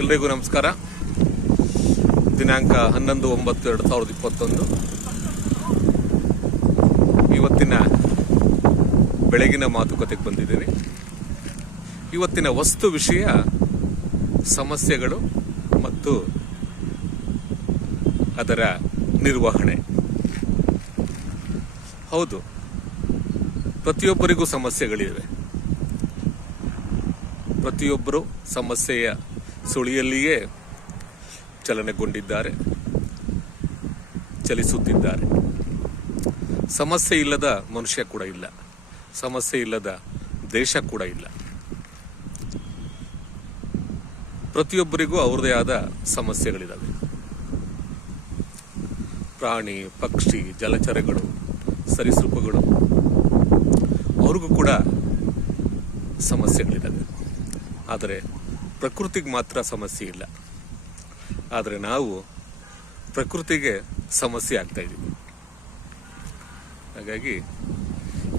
ಎಲ್ರಿಗೂ ನಮಸ್ಕಾರ. ದಿನಾಂಕ 11/9/2021 ಇವತ್ತಿನ ಬೆಳಗಿನ ಮಾತುಕತೆಗೆ ಬಂದಿದ್ದೀನಿ. ಇವತ್ತಿನ ವಸ್ತು ವಿಷಯ ಸಮಸ್ಯೆಗಳು ಮತ್ತು ಅದರ ನಿರ್ವಹಣೆ. ಹೌದು, ಪ್ರತಿಯೊಬ್ಬರಿಗೂ ಸಮಸ್ಯೆಗಳಿವೆ. ಪ್ರತಿಯೊಬ್ಬರು ಸಮಸ್ಯೆಯ ಸುಳಿಯಲ್ಲಿಯೇ ಚಲನೆಗೊಂಡಿದ್ದಾರೆ, ಚಲಿಸುತ್ತಿದ್ದಾರೆ. ಸಮಸ್ಯೆ ಇಲ್ಲದ ಮನುಷ್ಯ ಕೂಡ ಇಲ್ಲ, ಸಮಸ್ಯೆ ಇಲ್ಲದ ದೇಶ ಕೂಡ ಇಲ್ಲ. ಪ್ರತಿಯೊಬ್ಬರಿಗೂ ಅವ್ರದೇ ಆದ ಸಮಸ್ಯೆಗಳಿದ್ದಾವೆ. ಪ್ರಾಣಿ, ಪಕ್ಷಿ, ಜಲಚರಗಳು, ಸರೀಸೃಪಗಳು, ಅವ್ರಿಗೂ ಕೂಡ ಸಮಸ್ಯೆಗಳಿದ್ದಾವೆ. ಆದರೆ ಪ್ರಕೃತಿಗೆ ಮಾತ್ರ ಸಮಸ್ಯೆ ಇಲ್ಲ. ಆದರೆ ನಾವು ಪ್ರಕೃತಿಗೆ ಸಮಸ್ಯೆ ಆಗ್ತಾ ಇದ್ದೀವಿ. ಹಾಗಾಗಿ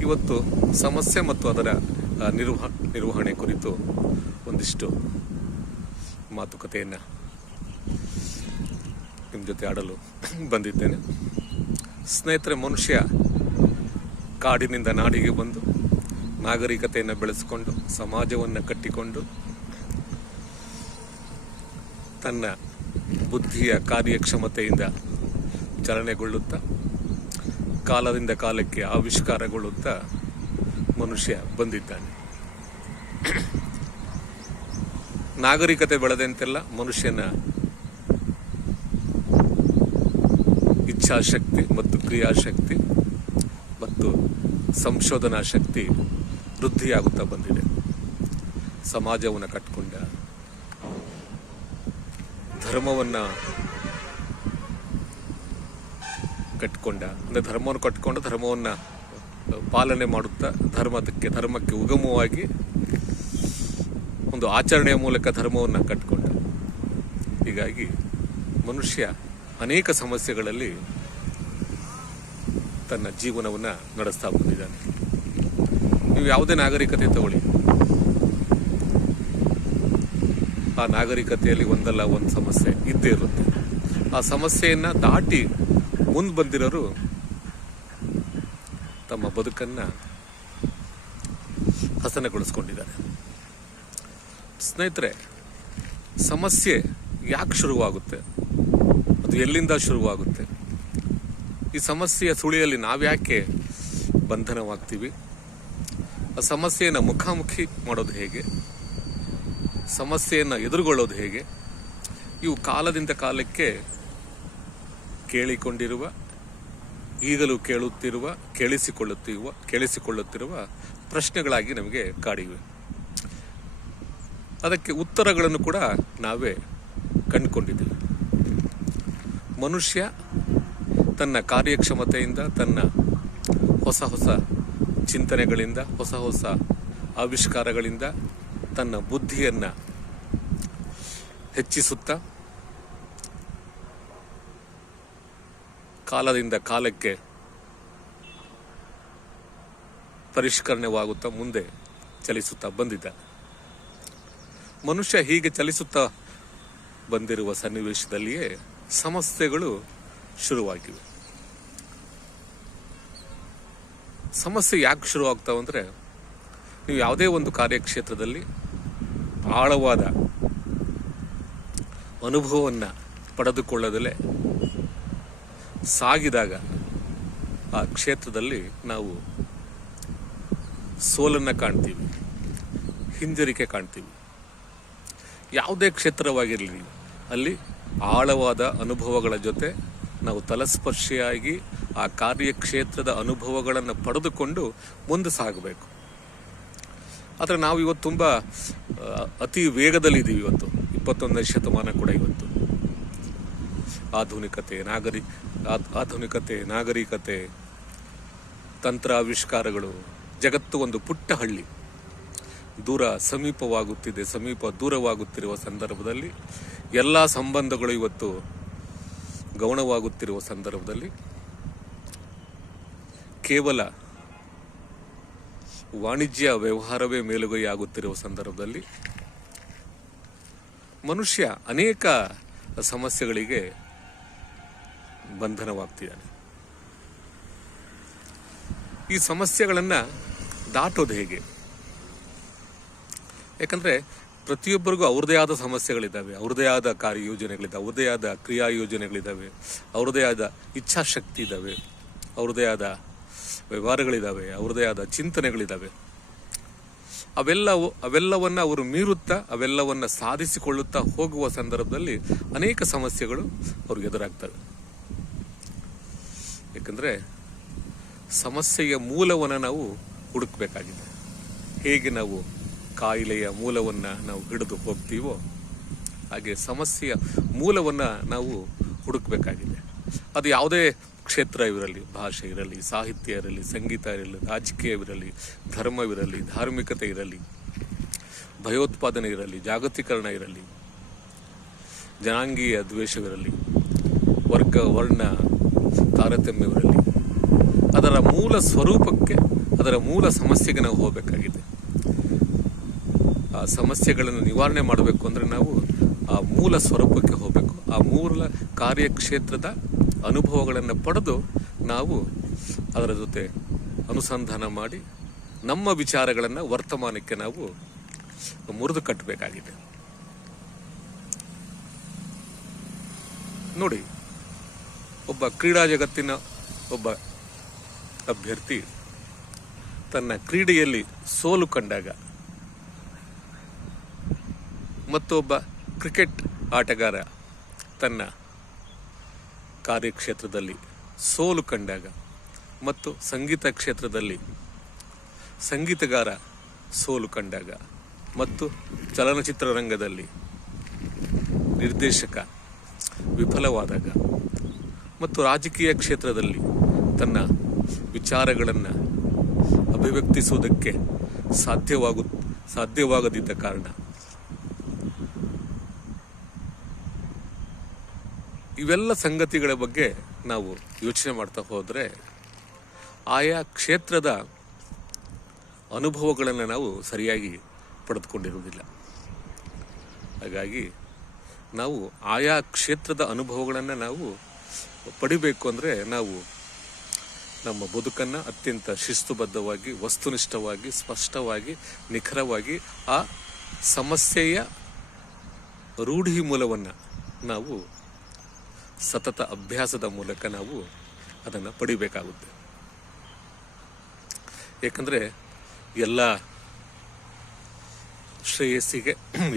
ಇವತ್ತು ಸಮಸ್ಯೆ ಮತ್ತು ಅದರ ನಿರ್ವಹಣೆ ಕುರಿತು ಒಂದಿಷ್ಟು ಮಾತುಕತೆಯನ್ನು ನಿಮ್ಮ ಜೊತೆ ಆಡಲು ಬಂದಿದ್ದೇನೆ. ಸ್ನೇಹಿತರೆ, ಮನುಷ್ಯ ಕಾಡಿನಿಂದ ನಾಡಿಗೆ ಬಂದು ನಾಗರಿಕತೆಯನ್ನು ಬೆಳೆಸಿಕೊಂಡು ಸಮಾಜವನ್ನು ಕಟ್ಟಿಕೊಂಡು ತನ್ನ ಬುದ್ಧಿಯ ಕಾರ್ಯಕ್ಷಮತೆಯಿಂದ ಚಲನೆಗೊಳ್ಳುತ್ತಾ ಕಾಲದಿಂದ ಕಾಲಕ್ಕೆ ಆವಿಷ್ಕಾರಗೊಳ್ಳುತ್ತಾ ಮನುಷ್ಯ ಬಂದಿದ್ದಾನೆ. ನಾಗರಿಕತೆ ಬೆಳೆದಂತೆಲ್ಲ ಮನುಷ್ಯನ ಇಚ್ಛಾಶಕ್ತಿ ಮತ್ತು ಕ್ರಿಯಾಶಕ್ತಿ ಮತ್ತು ಸಂಶೋಧನಾ ಶಕ್ತಿ ವೃದ್ಧಿಯಾಗುತ್ತಾ ಬಂದಿದೆ. ಸಮಾಜವನ್ನು ಕಟ್ಟಿಕೊಂಡ, ಧರ್ಮವನ್ನು ಕಟ್ಟಿಕೊಂಡ, ಅಂದರೆ ಧರ್ಮವನ್ನು ಕಟ್ಟಿಕೊಂಡು ಧರ್ಮವನ್ನು ಪಾಲನೆ ಮಾಡುತ್ತಾ ಧರ್ಮಕ್ಕೆ ಉಗಮವಾಗಿ ಒಂದು ಆಚರಣೆಯ ಮೂಲಕ ಧರ್ಮವನ್ನು ಕಟ್ಟಿಕೊಂಡ. ಹೀಗಾಗಿ ಮನುಷ್ಯ ಅನೇಕ ಸಮಸ್ಯೆಗಳಲ್ಲಿ ತನ್ನ ಜೀವನವನ್ನು ನಡೆಸ್ತಾ ಬಂದಿದ್ದಾನೆ. ನೀವು ಯಾವುದೇ ನಾಗರಿಕತೆ ತಗೊಳ್ಳಿ, ಆ ನಾಗರಿಕತೆಯಲ್ಲಿ ಒಂದಲ್ಲ ಒಂದು ಸಮಸ್ಯೆ ಇದ್ದೇ ಇರುತ್ತೆ. ಆ ಸಮಸ್ಯೆಯನ್ನು ದಾಟಿ ಮುಂದೆ ಬಂದಿರೋರು ತಮ್ಮ ಬದುಕನ್ನು ಹಸನಗೊಳಿಸ್ಕೊಂಡಿದ್ದಾರೆ. ಸ್ನೇಹಿತರೆ, ಸಮಸ್ಯೆ ಯಾಕೆ ಶುರುವಾಗುತ್ತೆ? ಅದು ಎಲ್ಲಿಂದ ಶುರುವಾಗುತ್ತೆ? ಈ ಸಮಸ್ಯೆಯ ಸುಳಿಯಲ್ಲಿ ನಾವ್ಯಾಕೆ ಬಂಧನವಾಗ್ತೀವಿ? ಆ ಸಮಸ್ಯೆಯನ್ನು ಮುಖಾಮುಖಿ ಮಾಡೋದು ಹೇಗೆ? ಸಮಸ್ಯೆಯನ್ನು ಎದುರುಗೊಳ್ಳೋದು ಹೇಗೆ? ಇವು ಕಾಲದಿಂದ ಕಾಲಕ್ಕೆ ಕೇಳಿಕೊಂಡಿರುವ, ಈಗಲೂ ಕೇಳಿಸಿಕೊಳ್ಳುತ್ತಿರುವ ಪ್ರಶ್ನೆಗಳಾಗಿ ನಮಗೆ ಕಾಡಿವೆ. ಅದಕ್ಕೆ ಉತ್ತರಗಳನ್ನು ಕೂಡ ನಾವೇ ಕಂಡುಕೊಂಡಿದ್ದೀವಿ. ಮನುಷ್ಯ ತನ್ನ ಕಾರ್ಯಕ್ಷಮತೆಯಿಂದ, ತನ್ನ ಹೊಸ ಹೊಸ ಚಿಂತನೆಗಳಿಂದ, ಹೊಸ ಹೊಸ ಆವಿಷ್ಕಾರಗಳಿಂದ ತನ್ನ ಬುದ್ಧಿಯನ್ನು ಹೆಚ್ಚಿಸುತ್ತಾ ಕಾಲದಿಂದ ಕಾಲಕ್ಕೆ ಪರಿಷ್ಕರಣವಾಗುತ್ತಾ ಮುಂದೆ ಚಲಿಸುತ್ತಾ ಬಂದಿದ್ದ. ಮನುಷ್ಯ ಹೀಗೆ ಚಲಿಸುತ್ತಾ ಬಂದಿರುವ ಸನ್ನಿವೇಶದಲ್ಲಿಯೇ ಸಮಸ್ಯೆಗಳು ಶುರುವಾಗಿವೆ. ಸಮಸ್ಯೆ ಯಾಕೆ ಶುರುವಾಗ್ತಾವಂದ್ರೆ, ನೀವು ಯಾವುದೇ ಒಂದು ಕಾರ್ಯಕ್ಷೇತ್ರದಲ್ಲಿ ಆಳವಾದ ಅನುಭವವನ್ನು ಪಡೆದುಕೊಳ್ಳದಲೇ ಸಾಗಿದಾಗ ಆ ಕ್ಷೇತ್ರದಲ್ಲಿ ನಾವು ಸೋಲನ್ನು ಕಾಣ್ತೀವಿ, ಹಿಂಜರಿಕೆ ಕಾಣ್ತೀವಿ. ಯಾವುದೇ ಕ್ಷೇತ್ರವಾಗಿರಲಿ, ಅಲ್ಲಿ ಆಳವಾದ ಅನುಭವಗಳ ಜೊತೆ ನಾವು ತಲಸ್ಪರ್ಶಿಯಾಗಿ ಆ ಕಾರ್ಯಕ್ಷೇತ್ರದ ಅನುಭವಗಳನ್ನು ಪಡೆದುಕೊಂಡು ಮುಂದೆ ಸಾಗಬೇಕು. ಆದರೆ ನಾವು ಇವತ್ತು ತುಂಬ ಅತಿ ವೇಗದಲ್ಲಿದ್ದೀವಿ. ಇವತ್ತು 21ನೇ ಶತಮಾನ ಕೂಡ. ಇವತ್ತು ಆಧುನಿಕತೆ, ನಾಗರಿಕತೆ, ತಂತ್ರ ಆವಿಷ್ಕಾರಗಳು, ಜಗತ್ತು ಒಂದು ಪುಟ್ಟ ಹಳ್ಳಿ. ಸಮೀಪ ದೂರವಾಗುತ್ತಿರುವ ಸಂದರ್ಭದಲ್ಲಿ ಎಲ್ಲ ಸಂಬಂಧಗಳು ಇವತ್ತು ಗೌಣವಾಗುತ್ತಿರುವ ಸಂದರ್ಭದಲ್ಲಿ ಕೇವಲ ವಾಣಿಜ್ಯ ವ್ಯವಹಾರವೇ ಮೇಲುಗೈಯಾಗುತ್ತಿರುವ ಸಂದರ್ಭದಲ್ಲಿ ಮನುಷ್ಯ ಅನೇಕ ಸಮಸ್ಯೆಗಳಿಗೆ ಬಂಧನವಾಗ್ತಿದ್ದಾನೆ. ಈ ಸಮಸ್ಯೆಗಳನ್ನು ದಾಟೋದು ಹೇಗೆ? ಯಾಕಂದರೆ ಪ್ರತಿಯೊಬ್ಬರಿಗೂ ಅವ್ರದೇ ಆದ ಸಮಸ್ಯೆಗಳಿದ್ದಾವೆ, ಅವ್ರದೇ ಆದ ಕಾರ್ಯಯೋಜನೆಗಳಿದ್ದಾವೆ, ಅವ್ರದೇ ಆದ ಕ್ರಿಯಾ ಯೋಜನೆಗಳಿದ್ದಾವೆ, ಅವ್ರದೇ ಆದ ಇಚ್ಛಾಶಕ್ತಿ ಇದ್ದಾವೆ, ಅವ್ರದೇ ಆದ ವ್ಯವಹಾರಗಳಿದ್ದಾವೆ, ಅವ್ರದೇ ಆದ ಚಿಂತನೆಗಳಿದ್ದಾವೆ. ಅವೆಲ್ಲವನ್ನು ಅವರು ಮೀರುತ್ತಾ ಅವೆಲ್ಲವನ್ನು ಸಾಧಿಸಿಕೊಳ್ಳುತ್ತಾ ಹೋಗುವ ಸಂದರ್ಭದಲ್ಲಿ ಅನೇಕ ಸಮಸ್ಯೆಗಳು ಅವ್ರಿಗೆ ಎದುರಾಗ್ತವೆ. ಯಾಕಂದರೆ ಸಮಸ್ಯೆಯ ಮೂಲವನ್ನು ನಾವು ಹುಡುಕಬೇಕಾಗಿದೆ. ಹೇಗೆ ನಾವು ಕಾಯಿಲೆಯ ಮೂಲವನ್ನು ನಾವು ಹಿಡಿದು ಹೋಗ್ತೀವೋ ಹಾಗೆ ಸಮಸ್ಯೆಯ ಮೂಲವನ್ನು ನಾವು ಹುಡುಕಬೇಕಾಗಿದೆ. ಅದು ಯಾವುದೇ ಕ್ಷೇತ್ರ ಇರಲಿ, ಭಾಷೆ ಇರಲಿ, ಸಾಹಿತ್ಯ ಇರಲಿ, ಸಂಗೀತ ಇರಲಿ, ರಾಜಕೀಯವಿರಲಿ, ಧರ್ಮವಿರಲಿ, ಧಾರ್ಮಿಕತೆ ಇರಲಿ, ಭಯೋತ್ಪಾದನೆ ಇರಲಿ, ಜಾಗತೀಕರಣ ಇರಲಿ, ಜನಾಂಗೀಯ ದ್ವೇಷವಿರಲಿ, ವರ್ಣ ತಾರತಮ್ಯವಿರಲಿ, ಅದರ ಮೂಲ ಸ್ವರೂಪಕ್ಕೆ, ಅದರ ಮೂಲ ಸಮಸ್ಯೆಗೆ ನಾವು ಹೋಗಬೇಕಾಗಿದೆ. ಆ ಸಮಸ್ಯೆಗಳನ್ನು ನಿವಾರಣೆ ಮಾಡಬೇಕು ಅಂದರೆ ನಾವು ಆ ಮೂಲ ಸ್ವರೂಪಕ್ಕೆ ಹೋಗಬೇಕು. ಆ ಮೂಲ ಕಾರ್ಯಕ್ಷೇತ್ರದ ಅನುಭವಗಳನ್ನು ಪಡೆದು ನಾವು ಅದರ ಜೊತೆ ಅನುಸಂಧಾನ ಮಾಡಿ ನಮ್ಮ ವಿಚಾರಗಳನ್ನು ವರ್ತಮಾನಕ್ಕೆ ನಾವು ಮುರಿದು ಕಟ್ಟಬೇಕಾಗಿದೆ. ನೋಡಿ, ಒಬ್ಬ ಕ್ರೀಡಾ ಜಗತ್ತಿನ ಒಬ್ಬ ಅಭ್ಯರ್ಥಿ ತನ್ನ ಕ್ರೀಡೆಯಲ್ಲಿ ಸೋಲು ಕಂಡಾಗ ಮತ್ತೊಬ್ಬ ಕ್ರಿಕೆಟ್ ಆಟಗಾರ ತನ್ನ ಕಾರ್ಯಕ್ಷೇತ್ರದಲ್ಲಿ ಸೋಲು ಕಂಡಾಗ ಮತ್ತು ಸಂಗೀತ ಕ್ಷೇತ್ರದಲ್ಲಿ ಸಂಗೀತಗಾರ ಸೋಲು ಕಂಡಾಗ ಮತ್ತು ಚಲನಚಿತ್ರ ರಂಗದಲ್ಲಿ ನಿರ್ದೇಶಕ ವಿಫಲವಾದಾಗ ಮತ್ತು ರಾಜಕೀಯ ಕ್ಷೇತ್ರದಲ್ಲಿ ತನ್ನ ವಿಚಾರಗಳನ್ನು ಅಭಿವ್ಯಕ್ತಿಸುವುದಕ್ಕೆ ಸಾಧ್ಯವಾಗದಿದ್ದ ಕಾರಣ ಇವೆಲ್ಲ ಸಂಗತಿಗಳ ಬಗ್ಗೆ ನಾವು ಯೋಚನೆ ಮಾಡ್ತಾ ಹೋದರೆ ಆಯಾ ಕ್ಷೇತ್ರದ ಅನುಭವಗಳನ್ನು ನಾವು ಸರಿಯಾಗಿ ಪಡೆದುಕೊಂಡಿರುವುದಿಲ್ಲ. ಹಾಗಾಗಿ ನಾವು ಆಯಾ ಕ್ಷೇತ್ರದ ಅನುಭವಗಳನ್ನು ನಾವು ಪಡಿಬೇಕು ಅಂದರೆ ನಾವು ನಮ್ಮ ಬದುಕನ್ನು ಅತ್ಯಂತ ಶಿಸ್ತುಬದ್ಧವಾಗಿ, ವಸ್ತುನಿಷ್ಠವಾಗಿ, ಸ್ಪಷ್ಟವಾಗಿ, ನಿಖರವಾಗಿ ಆ ಸಮಸ್ಯೆಯ ರೂಢಿ ಮೂಲವನ್ನು ನಾವು ಸತತ ಅಭ್ಯಾಸದ ಮೂಲಕ ನಾವು ಅದನ್ನು ಪಡಿಬೇಕಾಗುತ್ತೆ. ಏಕೆಂದರೆ ಎಲ್ಲ ಶ್ರೇಯಸ್ಸಿಗೆ,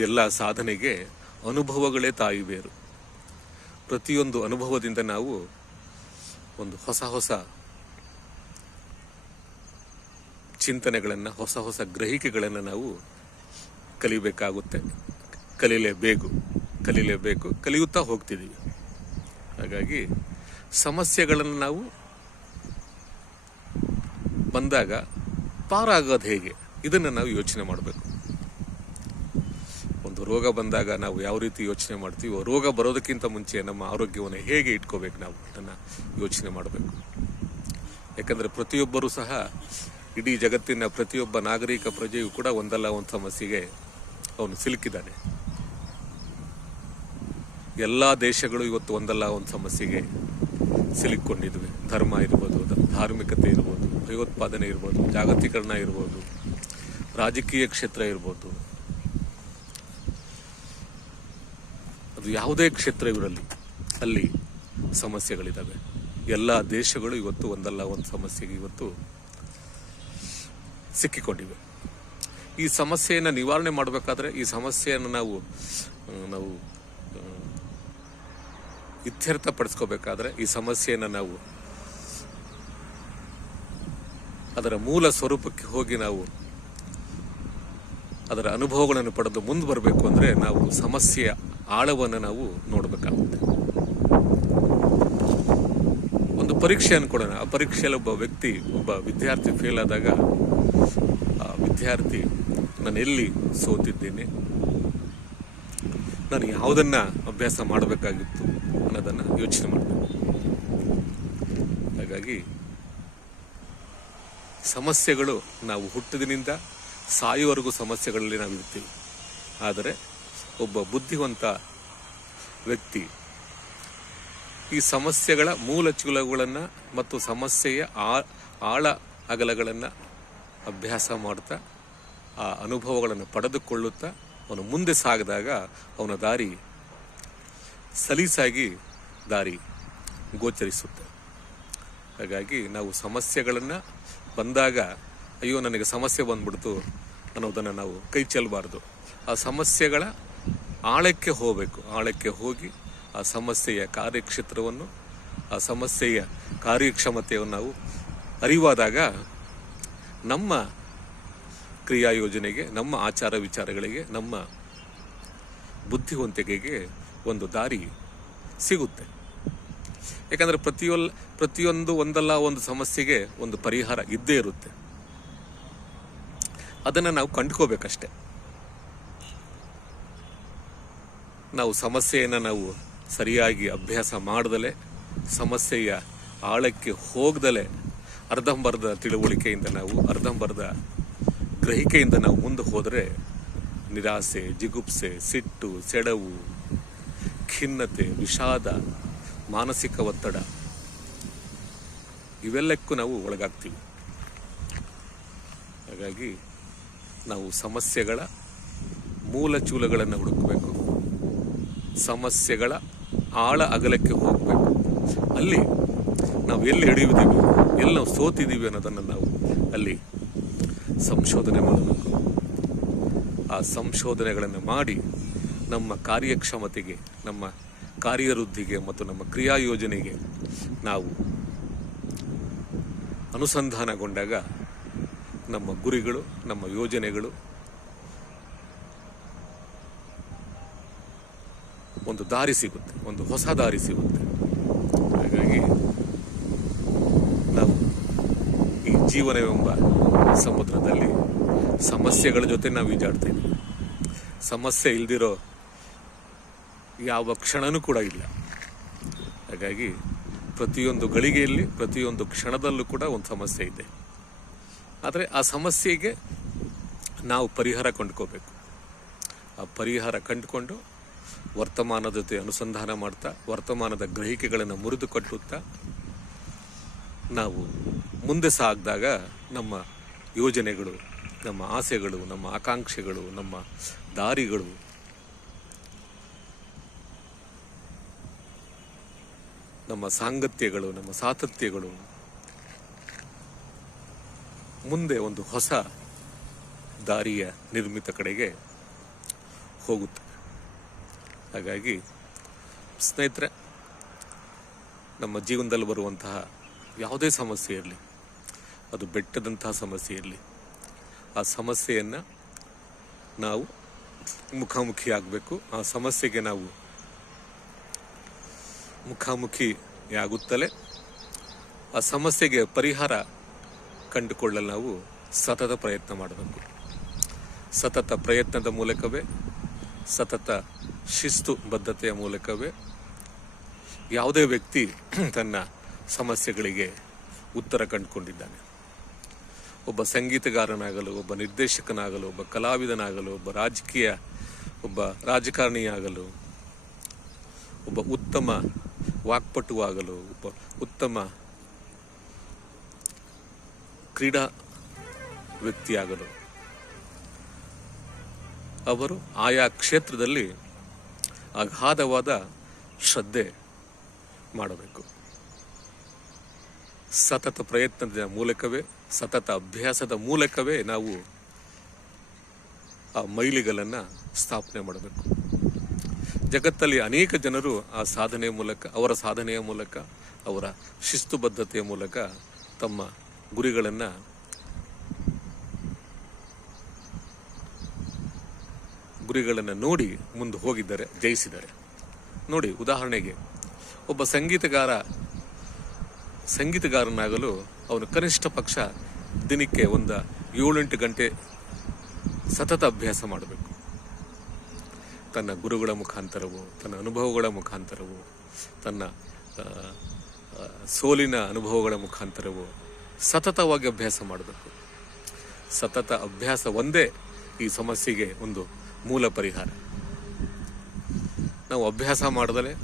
ಎಲ್ಲ ಸಾಧನೆಗೆ ಅನುಭವಗಳೇ ತಾಯಿ ಬೇರು. ಪ್ರತಿಯೊಂದು ಅನುಭವದಿಂದ ನಾವು ಒಂದು ಹೊಸ ಚಿಂತನೆಗಳನ್ನು, ಹೊಸ ಗ್ರಹಿಕೆಗಳನ್ನು ನಾವು ಕಲಿಬೇಕಾಗುತ್ತೆ. ಕಲಿಯಲೇಬೇಕು, ಕಲಿಯುತ್ತಾ ಹೋಗ್ತಿದ್ದೀವಿ. ಹಾಗಾಗಿ ಸಮಸ್ಯೆಗಳನ್ನು ನಾವು ಬಂದಾಗ ಪಾರಾಗೋದು ಹೇಗೆ, ಇದನ್ನು ನಾವು ಯೋಚನೆ ಮಾಡಬೇಕು. ಒಂದು ರೋಗ ಬಂದಾಗ ನಾವು ಯಾವ ರೀತಿ ಯೋಚನೆ ಮಾಡ್ತೀವೋ, ರೋಗ ಬರೋದಕ್ಕಿಂತ ಮುಂಚೆ ನಮ್ಮ ಆರೋಗ್ಯವನ್ನು ಹೇಗೆ ಇಟ್ಕೋಬೇಕು ನಾವು ಅದನ್ನು ಯೋಚನೆ ಮಾಡಬೇಕು. ಯಾಕಂದರೆ ಪ್ರತಿಯೊಬ್ಬರೂ ಸಹ, ಇಡೀ ಜಗತ್ತಿನ ಪ್ರತಿಯೊಬ್ಬ ನಾಗರಿಕ ಪ್ರಜೆಯೂ ಕೂಡ ಒಂದಲ್ಲ ಒಂದು ಸಮಸ್ಯೆಗೆ ಅವನು ಸಿಲುಕಿದ್ದಾನೆ. ಎಲ್ಲ ದೇಶಗಳು ಇವತ್ತು ಒಂದಲ್ಲ ಒಂದು ಸಮಸ್ಯೆಗೆ ಸಿಲುಕೊಂಡಿದ್ವಿ. ಧರ್ಮ ಇರ್ಬೋದು, ಧಾರ್ಮಿಕತೆ ಇರ್ಬೋದು, ಭಯೋತ್ಪಾದನೆ ಇರ್ಬೋದು, ಜಾಗತೀಕರಣ ಇರ್ಬೋದು, ರಾಜಕೀಯ ಕ್ಷೇತ್ರ ಇರ್ಬೋದು, ಅದು ಯಾವುದೇ ಕ್ಷೇತ್ರವಿರಲಿ ಅಲ್ಲಿ ಸಮಸ್ಯೆಗಳಿದ್ದಾವೆ. ಎಲ್ಲ ದೇಶಗಳು ಇವತ್ತು ಒಂದಲ್ಲ ಒಂದು ಸಮಸ್ಯೆಗೆ ಇವತ್ತು ಸಿಕ್ಕಿಕೊಂಡಿವೆ. ಈ ಸಮಸ್ಯೆಯನ್ನು ನಿವಾರಣೆ ಮಾಡಬೇಕಾದ್ರೆ, ಈ ಸಮಸ್ಯೆಯನ್ನು ನಾವು ಇತ್ಯರ್ಥಪಡಿಸ್ಕೋಬೇಕಾದ್ರೆ, ಈ ಸಮಸ್ಯೆಯನ್ನು ನಾವು ಅದರ ಮೂಲ ಸ್ವರೂಪಕ್ಕೆ ಹೋಗಿ ನಾವು ಅದರ ಅನುಭವಗಳನ್ನು ಪಡೆದು ಮುಂದೆ ಬರಬೇಕು ಅಂದರೆ ನಾವು ಸಮಸ್ಯೆಯ ಆಳವನ್ನು ನಾವು ನೋಡಬೇಕಾಗುತ್ತೆ. ಒಂದು ಪರೀಕ್ಷೆ ಅನ್ಕೊಡೋಣ. ಆ ಪರೀಕ್ಷೆಯಲ್ಲಿ ಒಬ್ಬ ವಿದ್ಯಾರ್ಥಿ ಫೇಲ್ ಆದಾಗ ಆ ವಿದ್ಯಾರ್ಥಿ, ನಾನು ಎಲ್ಲಿ ಸೋತಿದ್ದೇನೆ, ನಾನು ಯಾವುದನ್ನ ಅಭ್ಯಾಸ ಮಾಡಬೇಕಾಗಿತ್ತು ಅನ್ನೋದನ್ನು ಯೋಚನೆ ಮಾಡಬೇಕು. ಹಾಗಾಗಿ ಸಮಸ್ಯೆಗಳು, ನಾವು ಹುಟ್ಟಿದಿನಿಂದ ಸಾಯುವವರೆಗೂ ಸಮಸ್ಯೆಗಳಲ್ಲಿ ನಾವು ಇರ್ತೀವಿ. ಆದರೆ ಒಬ್ಬ ಬುದ್ಧಿವಂತ ವ್ಯಕ್ತಿ ಈ ಸಮಸ್ಯೆಗಳ ಮೂಲ ಚೂಲಗಳನ್ನು ಮತ್ತು ಸಮಸ್ಯೆಯ ಆಳ ಅಗಲಗಳನ್ನು ಅಭ್ಯಾಸ ಮಾಡ್ತಾ ಆ ಅನುಭವಗಳನ್ನು ಪಡೆದುಕೊಳ್ಳುತ್ತಾ ಅವನು ಮುಂದೆ ಸಾಗಿದಾಗ ಅವನ ದಾರಿ ಸಲೀಸಾಗಿ ದಾರಿ ಗೋಚರಿಸುತ್ತೆ. ಹಾಗಾಗಿ ನಾವು ಸಮಸ್ಯೆಗಳನ್ನು ಬಂದಾಗ ಅಯ್ಯೋ ನನಗೆ ಸಮಸ್ಯೆ ಬಂದ್ಬಿಡ್ತು ಅನ್ನೋದನ್ನು ನಾವು ಕೈ ಚೆಲ್ಲಬಾರ್ದು. ಆ ಸಮಸ್ಯೆಗಳ ಆಳಕ್ಕೆ ಹೋಗಬೇಕು. ಆಳಕ್ಕೆ ಹೋಗಿ ಆ ಸಮಸ್ಯೆಯ ಕಾರ್ಯಕ್ಷೇತ್ರವನ್ನು, ಆ ಸಮಸ್ಯೆಯ ಕಾರ್ಯಕ್ಷಮತೆಯನ್ನು ನಾವು ಅರಿವಾದಾಗ ನಮ್ಮ ಕ್ರಿಯಾ ಯೋಜನೆಗೆ, ನಮ್ಮ ಆಚಾರ ವಿಚಾರಗಳಿಗೆ, ನಮ್ಮ ಬುದ್ಧಿವಂತಿಕೆಗೆ ಒಂದು ದಾರಿ ಸಿಗುತ್ತೆ. ಯಾಕಂದರೆ ಪ್ರತಿಯೊಂದು ಒಂದಲ್ಲ ಒಂದು ಸಮಸ್ಯೆಗೆ ಒಂದು ಪರಿಹಾರ ಇದ್ದೇ ಇರುತ್ತೆ. ಅದನ್ನು ನಾವು ಕಂಡುಕೋಬೇಕಷ್ಟೆ. ನಾವು ಸಮಸ್ಯೆಯನ್ನು ನಾವು ಸರಿಯಾಗಿ ಅಭ್ಯಾಸ ಮಾಡದಲೇ, ಸಮಸ್ಯೆಯ ಆಳಕ್ಕೆ ಹೋಗದಲೇ, ಅರ್ಧಂಬರ್ಧ ತಿಳುವಳಿಕೆಯಿಂದ ನಾವು, ಅರ್ಧಂಬರ್ಧ ಗ್ರಹಿಕೆಯಿಂದ ನಾವು ಮುಂದೆ ಹೋದರೆ ನಿರಾಸೆ, ಜಿಗುಪ್ಸೆ, ಸಿಟ್ಟು, ಸೆಡವು, ಖಿನ್ನತೆ, ವಿಷಾದ, ಮಾನಸಿಕ ಒತ್ತಡ ಇವೆಲ್ಲಕ್ಕೂ ನಾವು ಒಳಗಾಗ್ತೀವಿ. ಹಾಗಾಗಿ ನಾವು ಸಮಸ್ಯೆಗಳ ಮೂಲ ಚೂಲಗಳನ್ನು ಹುಡುಕಬೇಕು. ಸಮಸ್ಯೆಗಳ ಆಳ ಅಗಲಕ್ಕೆ ಹೋಗಬೇಕು. ಅಲ್ಲಿ ನಾವು ಎಲ್ಲಿ ಹಿಡಿಯುವುದೀವಿ, ಎಲ್ಲಿ ನಾವು ಸೋತಿದ್ದೀವಿ ಅನ್ನೋದನ್ನು ನಾವು ಅಲ್ಲಿ ಸಂಶೋಧನೆ ಮಾಡಬೇಕು. ಆ ಸಂಶೋಧನೆಗಳನ್ನು ಮಾಡಿ ನಮ್ಮ ಕಾರ್ಯಕ್ಷಮತೆಗೆ, ನಮ್ಮ ಕಾರ್ಯವೃದ್ಧಿಗೆ ಮತ್ತು ನಮ್ಮ ಕ್ರಿಯಾ ಯೋಜನೆಗೆ ನಾವು ಅನುಸಂಧಾನಗೊಂಡಾಗ ನಮ್ಮ ಗುರಿಗಳು, ನಮ್ಮ ಯೋಜನೆಗಳು ಒಂದು ದಾರಿ ಸಿಗುತ್ತೆ, ಒಂದು ಹೊಸ ದಾರಿ ಸಿಗುತ್ತೆ. ಹಾಗಾಗಿ ನಾವು ಈ ಜೀವನವೆಂಬ ಸಮುದ್ರದಲ್ಲಿ ಸಮಸ್ಯೆಗಳ ಜೊತೆ ನಾವು ಈಜಾಡ್ತೇವೆ. ಸಮಸ್ಯೆ ಇಲ್ದಿರೋ ಯಾವ ಕ್ಷಣನೂ ಕೂಡ ಇಲ್ಲ. ಹಾಗಾಗಿ ಪ್ರತಿಯೊಂದು ಗಳಿಗೆಯಲ್ಲಿ, ಪ್ರತಿಯೊಂದು ಕ್ಷಣದಲ್ಲೂ ಕೂಡ ಒಂದು ಸಮಸ್ಯೆ ಇದೆ. ಆದರೆ ಆ ಸಮಸ್ಯೆಗೆ ನಾವು ಪರಿಹಾರ ಕಂಡುಕೋಬೇಕು. ಆ ಪರಿಹಾರ ಕಂಡುಕೊಂಡು ವರ್ತಮಾನದ ಜೊತೆ ಅನುಸಂಧಾನ ಮಾಡ್ತಾ, ವರ್ತಮಾನದ ಗ್ರಹಿಕೆಗಳನ್ನು ಮುರಿದು ಕಟ್ಟುತ್ತಾ ನಾವು ಮುಂದೆ ಸಾಗಿದಾಗ ನಮ್ಮ ಯೋಜನೆಗಳು, ನಮ್ಮ ಆಸೆಗಳು, ನಮ್ಮ ಆಕಾಂಕ್ಷೆಗಳು, ನಮ್ಮ ದಾರಿಗಳು ನಮ್ಮ ಸಾಂಗತ್ಯಗಳು, ನಮ್ಮ ಸಾತತ್ಯಗಳು ಮುಂದೆ ಒಂದು ಹೊಸ ದಾರಿಯ ನಿರ್ಮಿತ ಕಡೆಗೆ ಹೋಗುತ್ತೆ. ಹಾಗಾಗಿ ಸ್ನೇಹಿತರೆ, ನಮ್ಮ ಜೀವನದಲ್ಲಿ ಬರುವಂತಹ ಯಾವುದೇ ಸಮಸ್ಯೆ ಇರಲಿ, ಅದು ಬೆಟ್ಟದಂತಹ ಸಮಸ್ಯೆ ಇರಲಿ, ಆ ಸಮಸ್ಯೆಯನ್ನು ನಾವು ಮುಖಾಮುಖಿಯಾಗಬೇಕು. ಆ ಸಮಸ್ಯೆಗೆ ನಾವು ಮುಖಾಮುಖಿಯಾಗುತ್ತಲೇ ಆ ಸಮಸ್ಯೆಗೆ ಪರಿಹಾರ ಕಂಡುಕೊಳ್ಳಲು ನಾವು ಸತತ ಪ್ರಯತ್ನ ಮಾಡಬೇಕು. ಸತತ ಪ್ರಯತ್ನದ ಮೂಲಕವೇ, ಸತತ ಶಿಸ್ತು ಬದ್ಧತೆಯ ಮೂಲಕವೇ ಯಾವುದೇ ವ್ಯಕ್ತಿ ತನ್ನ ಸಮಸ್ಯೆಗಳಿಗೆ ಉತ್ತರ ಕಂಡುಕೊಂಡಿದ್ದಾನೆ. ಒಬ್ಬ ಸಂಗೀತಗಾರನಾಗಲು, ಒಬ್ಬ ನಿರ್ದೇಶಕನಾಗಲು, ಒಬ್ಬ ಕಲಾವಿದನಾಗಲು, ಒಬ್ಬ ರಾಜಕಾರಣಿಯಾಗಲು, ಒಬ್ಬ ಉತ್ತಮ ವಾಕ್ಪಟುವಾಗಲು, ಒಬ್ಬ ಉತ್ತಮ ಕ್ರೀಡಾ ವ್ಯಕ್ತಿಯಾಗಲು ಅವರು ಆಯಾ ಕ್ಷೇತ್ರದಲ್ಲಿ ಅಗಾಧವಾದ ಶ್ರದ್ಧೆ ಮಾಡಬೇಕು. ಸತತ ಪ್ರಯತ್ನದ ಮೂಲಕವೇ, ಸತತ ಅಭ್ಯಾಸದ ಮೂಲಕವೇ ನಾವು ಆ ಮೈಲಿಗಲನ್ನು ಸ್ಥಾಪನೆ ಮಾಡಬೇಕು. ಜಗತ್ತಲ್ಲಿ ಅನೇಕ ಜನರು ಆ ಸಾಧನೆಯ ಮೂಲಕ, ಅವರ ಸಾಧನೆಯ ಮೂಲಕ, ಅವರ ಶಿಸ್ತುಬದ್ಧತೆಯ ಮೂಲಕ ತಮ್ಮ ಗುರಿಗಳನ್ನು ನೋಡಿ ಮುಂದೆ ಹೋಗಿದ್ದಾರೆ, ಜಯಿಸಿದ್ದಾರೆ. ನೋಡಿ, ಉದಾಹರಣೆಗೆ ಒಬ್ಬ ಸಂಗೀತಗಾರನಾಗಲು ಅವನು ಕನಿಷ್ಠ ಪಕ್ಷ ದಿನಕ್ಕೆ ಒಂದು 7-8 ಗಂಟೆ ಸತತ ಅಭ್ಯಾಸ ಮಾಡಬೇಕು. ತನ್ನ ಗುರುಗಳ ಮುಖಾಂತರವೋ, ತನ್ನ ಅನುಭವಗಳ ಮುಖಾಂತರವೋ, ತನ್ನ ಸೋಲಿನ ಅನುಭವಗಳ ಮುಖಾಂತರವೋ ಸತತವಾಗಿ ಅಭ್ಯಾಸ ಮಾಡಬೇಕು. ಸತತ ಅಭ್ಯಾಸ ಒಂದೇ ಈ ಸಮಸ್ಯೆಗೆ ಒಂದು ಮೂಲ ಪರಿಹಾರ. ನಾವು ಅಭ್ಯಾಸ ಮಾಡದಲೇ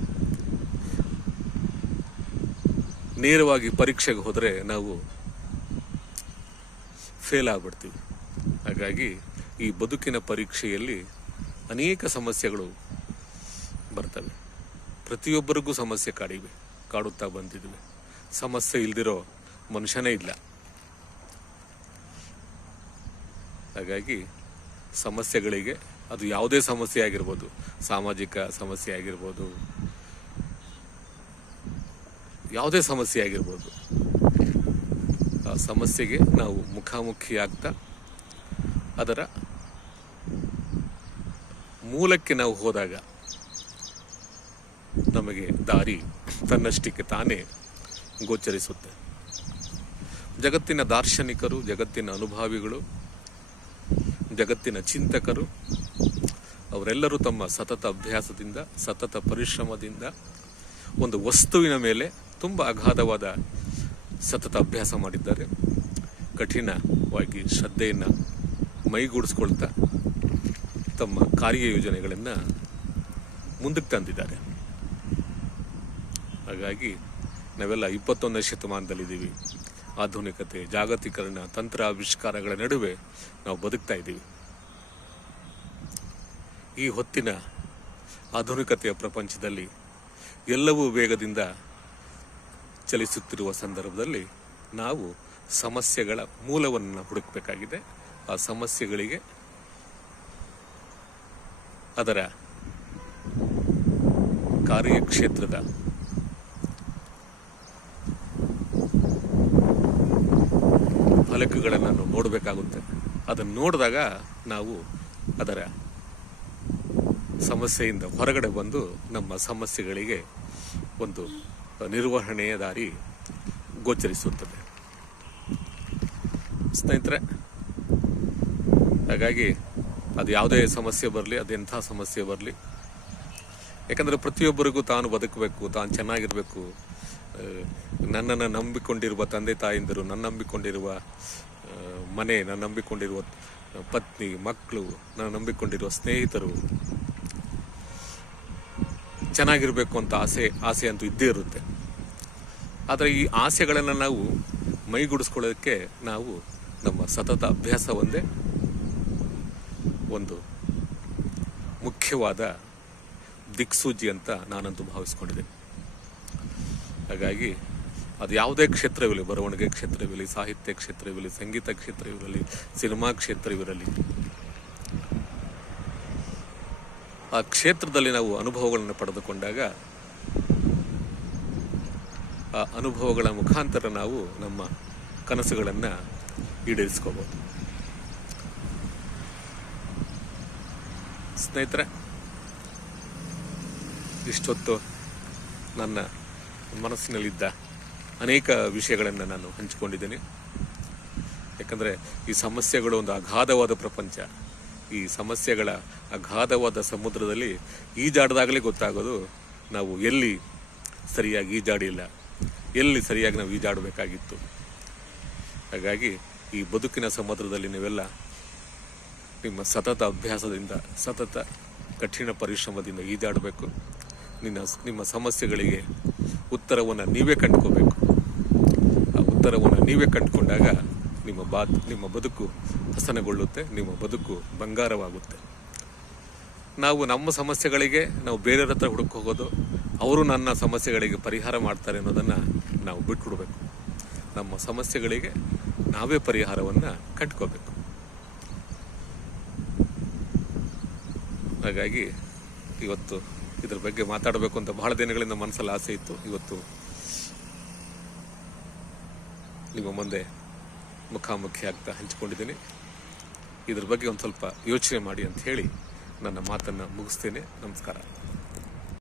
ನೇರವಾಗಿ ಪರೀಕ್ಷೆಗೆ ಹೋದರೆ ನಾವು ಫೇಲ್ ಆಗ್ಬಿಡ್ತೀವಿ. ಹಾಗಾಗಿ ಈ ಬದುಕಿನ ಪರೀಕ್ಷೆಯಲ್ಲಿ ಅನೇಕ ಸಮಸ್ಯೆಗಳು ಬರ್ತವೆ. ಪ್ರತಿಯೊಬ್ಬರಿಗೂ ಸಮಸ್ಯೆ ಕಾಡುತ್ತಾ ಬಂದಿದ್ವಿ. ಸಮಸ್ಯೆ ಇಲ್ದಿರೋ ಮನುಷ್ಯನೇ ಇಲ್ಲ. ಹಾಗಾಗಿ ಸಮಸ್ಯೆಗಳಿಗೆ, ಅದು ಯಾವುದೇ ಸಮಸ್ಯೆ ಆಗಿರ್ಬೋದು, ಸಾಮಾಜಿಕ ಸಮಸ್ಯೆ ಆಗಿರ್ಬೋದು, ಯಾವುದೇ ಸಮಸ್ಯೆ ಆಗಿರ್ಬೋದು, ಆ ಸಮಸ್ಯೆಗೆ ನಾವು ಮುಖಾಮುಖಿ ಆಗ್ತಾ ಅದರ ಮೂಲಕ್ಕೆ ನಾವು ಹೋದಾಗ ನಮಗೆ ದಾರಿ ತನ್ನಷ್ಟಕ್ಕೆ ತಾನೇ ಗೋಚರಿಸುತ್ತೆ. ಜಗತ್ತಿನ ದಾರ್ಶನಿಕರು, ಜಗತ್ತಿನ ಅನುಭಾವಿಗಳು, ಜಗತ್ತಿನ ಚಿಂತಕರು ಅವರೆಲ್ಲರೂ ತಮ್ಮ ಸತತ ಅಭ್ಯಾಸದಿಂದ, ಸತತ ಪರಿಶ್ರಮದಿಂದ ಒಂದು ವಸ್ತುವಿನ ಮೇಲೆ ತುಂಬ ಅಗಾಧವಾದ ಸತತ ಅಭ್ಯಾಸ ಮಾಡಿದ್ದಾರೆ. ಕಠಿಣವಾಗಿ ಶ್ರದ್ಧೆಯನ್ನು ಮೈಗೂಡಿಸ್ಕೊಳ್ತಾ ತಮ್ಮ ಕಾರ್ಯಯೋಜನೆಗಳನ್ನು ಮುಂದಕ್ಕೆ ತಂದಿದ್ದಾರೆ. ಹಾಗಾಗಿ ನಾವೆಲ್ಲ 21ನೇ ಶತಮಾನದಲ್ಲಿದ್ದೀವಿ. ಆಧುನಿಕತೆ, ಜಾಗತೀಕರಣ, ತಂತ್ರ ಆವಿಷ್ಕಾರಗಳ ನಡುವೆ ನಾವು ಬದುಕ್ತಾ ಇದ್ದೀವಿ. ಈ ಹೊತ್ತಿನ ಆಧುನಿಕತೆಯ ಪ್ರಪಂಚದಲ್ಲಿ ಎಲ್ಲವೂ ವೇಗದಿಂದ ಚಲಿಸುತ್ತಿರುವ ಸಂದರ್ಭದಲ್ಲಿ ನಾವು ಸಮಸ್ಯೆಗಳ ಮೂಲವನ್ನು ಹುಡುಕಬೇಕಾಗಿದೆ. ಆ ಸಮಸ್ಯೆಗಳಿಗೆ ಅದರ ಕಾರ್ಯಕ್ಷೇತ್ರದ ಫಲಕಗಳನ್ನು ನಾವು ನೋಡಬೇಕಾಗುತ್ತೆ. ಅದನ್ನು ನೋಡಿದಾಗ ನಾವು ಅದರ ಸಮಸ್ಯೆಯಿಂದ ಹೊರಗಡೆ ಬಂದು ನಮ್ಮ ಸಮಸ್ಯೆಗಳಿಗೆ ಒಂದು ನಿರ್ವಹಣೆಯ ದಾರಿ ಗೋಚರಿಸುತ್ತದೆ. ಸ್ನೇಹಿತರೆ, ಹಾಗಾಗಿ ಅದು ಯಾವುದೇ ಸಮಸ್ಯೆ ಬರಲಿ, ಅದೆಂಥ ಸಮಸ್ಯೆ ಬರಲಿ, ಯಾಕಂದರೆ ಪ್ರತಿಯೊಬ್ಬರಿಗೂ ತಾನು ಬದುಕಬೇಕು, ತಾನು ಚೆನ್ನಾಗಿರಬೇಕು. ನನ್ನನ್ನು ನಂಬಿಕೊಂಡಿರುವ ತಂದೆ ತಾಯಿಂದರು, ನನ್ನ ನಂಬಿಕೊಂಡಿರುವ ಮನೆ, ನಾನು ನಂಬಿಕೊಂಡಿರುವ ಪತ್ನಿ, ಮಕ್ಕಳು, ನಾನು ನಂಬಿಕೊಂಡಿರುವ ಸ್ನೇಹಿತರು ಚೆನ್ನಾಗಿರಬೇಕು ಅಂತ ಆಸೆ ಅಂತೂ ಇದ್ದೇ ಇರುತ್ತೆ. ಆದರೆ ಈ ಆಸೆಗಳನ್ನು ನಾವು ಮೈಗೂಡಿಸ್ಕೊಳ್ಳೋದಕ್ಕೆ ನಾವು ನಮ್ಮ ಸತತ ಅಭ್ಯಾಸ ಒಂದೇ ಒಂದು ಮುಖ್ಯವಾದ ದಿಕ್ಸೂಚಿ ಅಂತ ನಾನಂತೂ ಭಾವಿಸ್ಕೊಂಡಿದ್ದೇನೆ. ಹಾಗಾಗಿ ಅದು ಯಾವುದೇ ಕ್ಷೇತ್ರವಿರಲಿ, ಬರವಣಿಗೆ ಕ್ಷೇತ್ರವಿರಲಿ, ಸಾಹಿತ್ಯ ಕ್ಷೇತ್ರವಿರಲಿ, ಸಂಗೀತ ಕ್ಷೇತ್ರವಿರಲಿ, ಸಿನಿಮಾ ಕ್ಷೇತ್ರವಿರಲಿ, ಆ ಕ್ಷೇತ್ರದಲ್ಲಿ ನಾವು ಅನುಭವಗಳನ್ನು ಪಡೆದುಕೊಂಡಾಗ ಆ ಅನುಭವಗಳ ಮುಖಾಂತರ ನಾವು ನಮ್ಮ ಕನಸುಗಳನ್ನು ಈಡೇರಿಸ್ಕೋಬಹುದು. ಸ್ನೇಹಿತರೆ, ಇಷ್ಟೊತ್ತು ನನ್ನ ಮನಸ್ಸಿನಲ್ಲಿದ್ದ ಅನೇಕ ವಿಷಯಗಳನ್ನು ನಾನು ಹಂಚಿಕೊಂಡಿದ್ದೇನೆ. ಯಾಕಂದರೆ ಈ ಸಮಸ್ಯೆಗಳು ಒಂದು ಅಗಾಧವಾದ ಪ್ರಪಂಚ. ಈ ಸಮಸ್ಯೆಗಳ ಅಗಾಧವಾದ ಸಮುದ್ರದಲ್ಲಿ ಈಜಾಡಿದಾಗಲೇ ಗೊತ್ತಾಗೋದು ನಾವು ಎಲ್ಲಿ ಸರಿಯಾಗಿ ಈಜಾಡಿಲ್ಲ, ಎಲ್ಲಿ ಸರಿಯಾಗಿ ನಾವು ಈಜಾಡಬೇಕಾಗಿತ್ತು. ಹಾಗಾಗಿ ಈ ಬದುಕಿನ ಸಮುದ್ರದಲ್ಲಿ ನೀವೆಲ್ಲ ನಿಮ್ಮ ಸತತ ಅಭ್ಯಾಸದಿಂದ, ಸತತ ಕಠಿಣ ಪರಿಶ್ರಮದಿಂದ ಈಜಾಡಬೇಕು. ನಿಮ್ಮ ಸಮಸ್ಯೆಗಳಿಗೆ ಉತ್ತರವನ್ನು ನೀವೇ ಕಂಡುಕೋಬೇಕು. ಆ ಉತ್ತರವನ್ನು ನೀವೇ ಕಂಡುಕೊಂಡಾಗ ನಿಮ್ಮ ಬದುಕು ಹಸನಗೊಳ್ಳುತ್ತೆ, ನಿಮ್ಮ ಬದುಕು ಬಂಗಾರವಾಗುತ್ತೆ. ನಾವು ನಮ್ಮ ಸಮಸ್ಯೆಗಳಿಗೆ ನಾವು ಬೇರೆಯವ್ರ ಹತ್ರ ಹೋಗೋದು, ಅವರು ನನ್ನ ಸಮಸ್ಯೆಗಳಿಗೆ ಪರಿಹಾರ ಮಾಡ್ತಾರೆ ಅನ್ನೋದನ್ನು ನಾವು ಬಿಟ್ಬಿಡ್ಬೇಕು. ನಮ್ಮ ಸಮಸ್ಯೆಗಳಿಗೆ ನಾವೇ ಪರಿಹಾರವನ್ನು ಕಂಡುಕೋಬೇಕು. ಹಾಗಾಗಿ ಇವತ್ತು ಇದ್ರ ಬಗ್ಗೆ ಮಾತಾಡಬೇಕು ಅಂತ ಬಹಳ ದಿನಗಳಿಂದ ಮನಸ್ಸಲ್ಲಿ ಆಸೆ ಇತ್ತು. ಇವತ್ತು ನಿಮ್ಮ ಮುಂದೆ ಮುಖಾಮುಖಿ ಆಗ್ತಾ ಹಂಚಿಕೊಂಡಿದ್ದೀನಿ. ಇದ್ರ ಬಗ್ಗೆ ಒಂದು ಸ್ವಲ್ಪ ಯೋಚನೆ ಮಾಡಿ ಅಂತ ಹೇಳಿ ನನ್ನ ಮಾತನ್ನು ಮುಗಿಸ್ತೇನೆ. ನಮಸ್ಕಾರ.